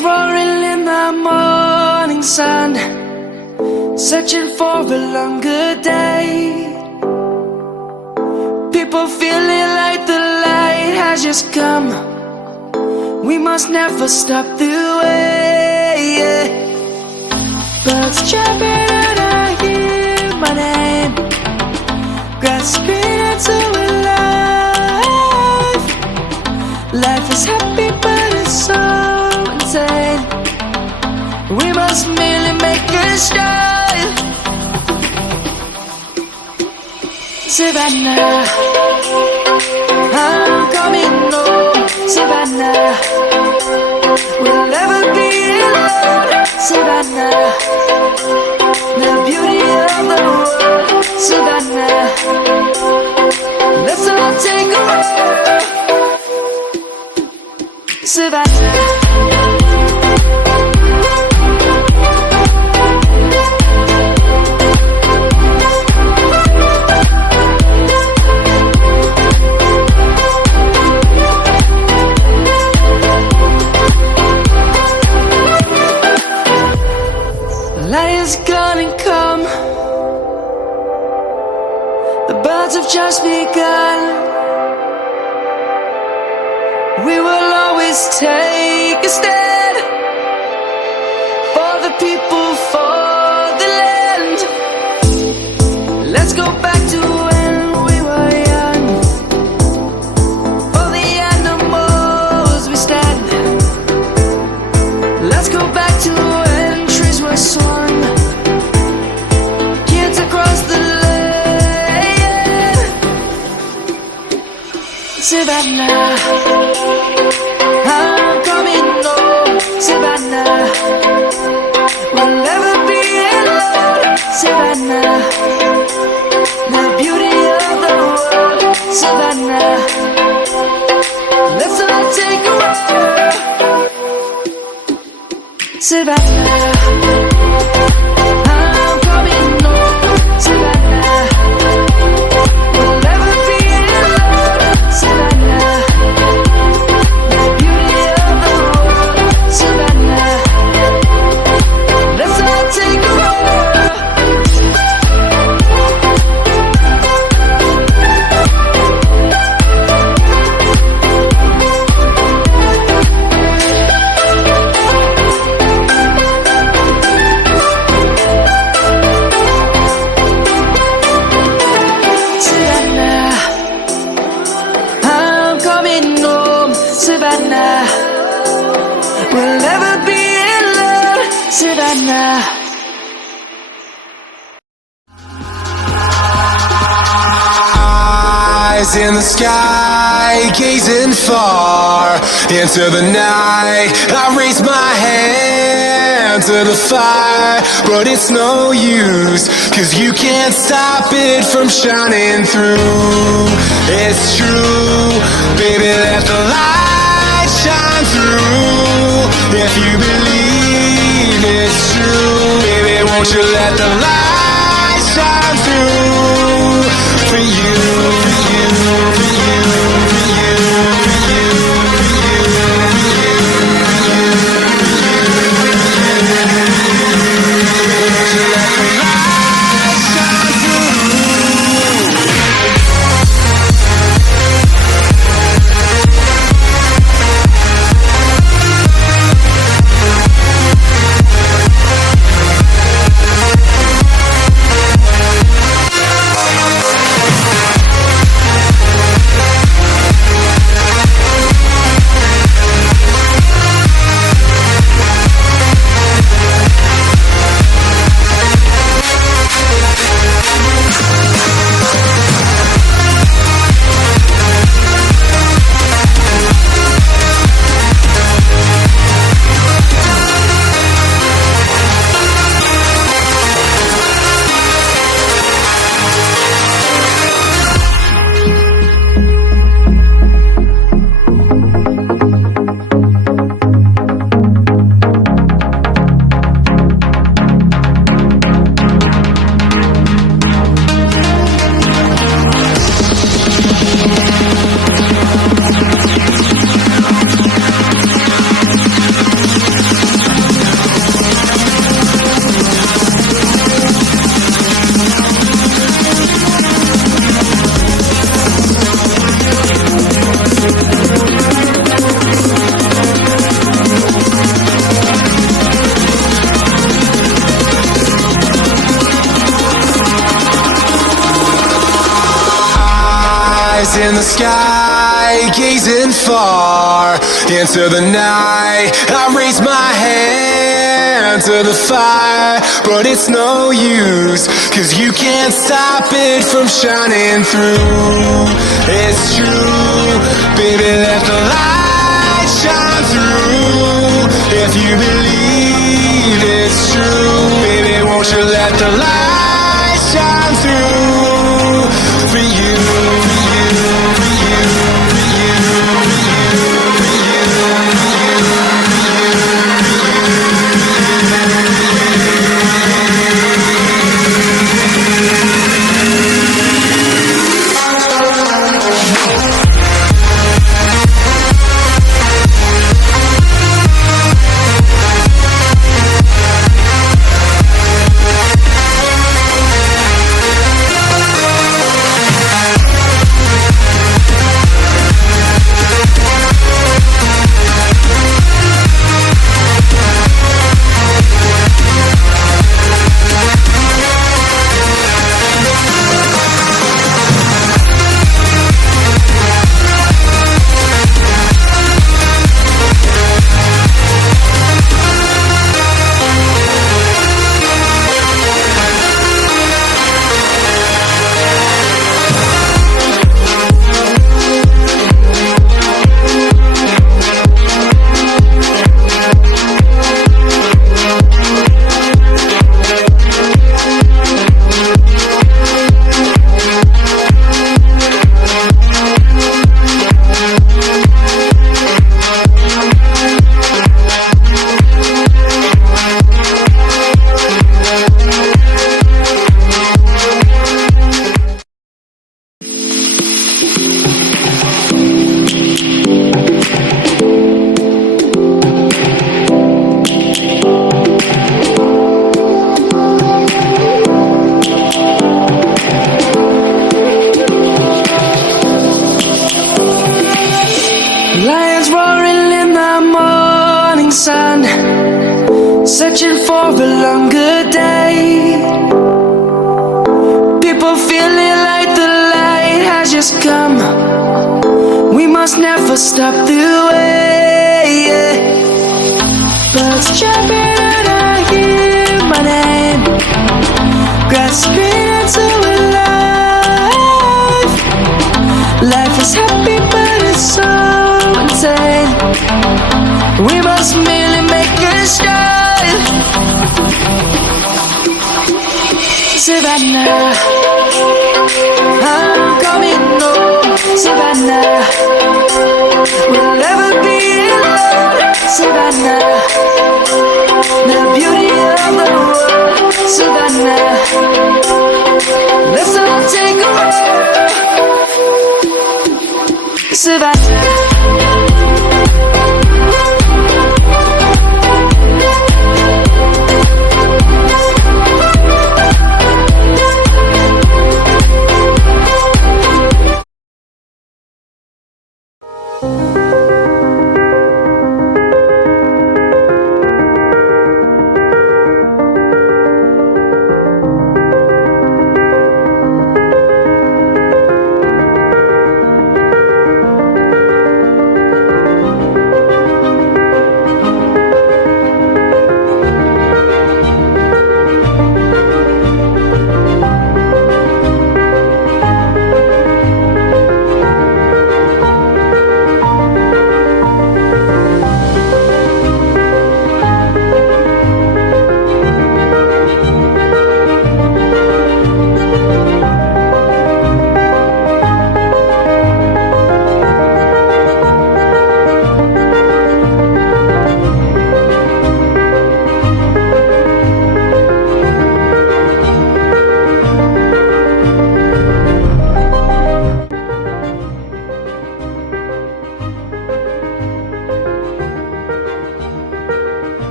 Lions roaring in the morning sun, searching for a longer day. People feeling like the light has just come. We must never stop the way. Birds chirping and I hear my name, grasping into a life. Life is happy but it's so insane. We must merely make a start. Savannah, I'm coming home. Savannah, we'll never be alone. Savannah, the beauty of the world. Savannah, let's all take a walk. Savannah. Lion's gonna come. The birds have just begun. We will always take a stand for the people, for the land. Let's go back to when we were young. For the animals we stand. Let's go back to when trees were swung, kids across the land. Savannah, I'm coming home. Savannah, we'll never be alone. Savannah, the beauty of the world. Savannah, let's all take a walk. Savannah, I'm coming home. Savannah, we'll never be alone. Savannah, the beauty of the world. Savannah, let's all take a walk. Savannah, we'll never be alone. Savannah. Eyes in the sky, gazing far into the night. I raise my hand to the fire, but it's no use, 'cause you can't stop it from shining through. It's true, baby, let the light shine through. If you believe it's true, baby, won't you let the light shine through? For you, for you, for you, for you, for you, for you, won't you let the light shine through? in the sky, gazing far into the night. I raise my hand to the fire, but it's no use, 'cause you can't stop it from shining through. It's true, baby, let the light shine through. If you believe it's true, baby, won't you let the light shine through for you, for you, for you, for you, for you, for you, Lions roaring in the morning sun, searching for a longer day. People feeling like the light has just come. We must never stop the way. Birds jumping and I hear my name, grasping into a life. Life is happy but it's so insane. We must merely make a start. Savannah, I'm coming home. Savannah, we'll never be alone. Savannah, the beauty of the world. Savannah, let's all take a walk. Savannah.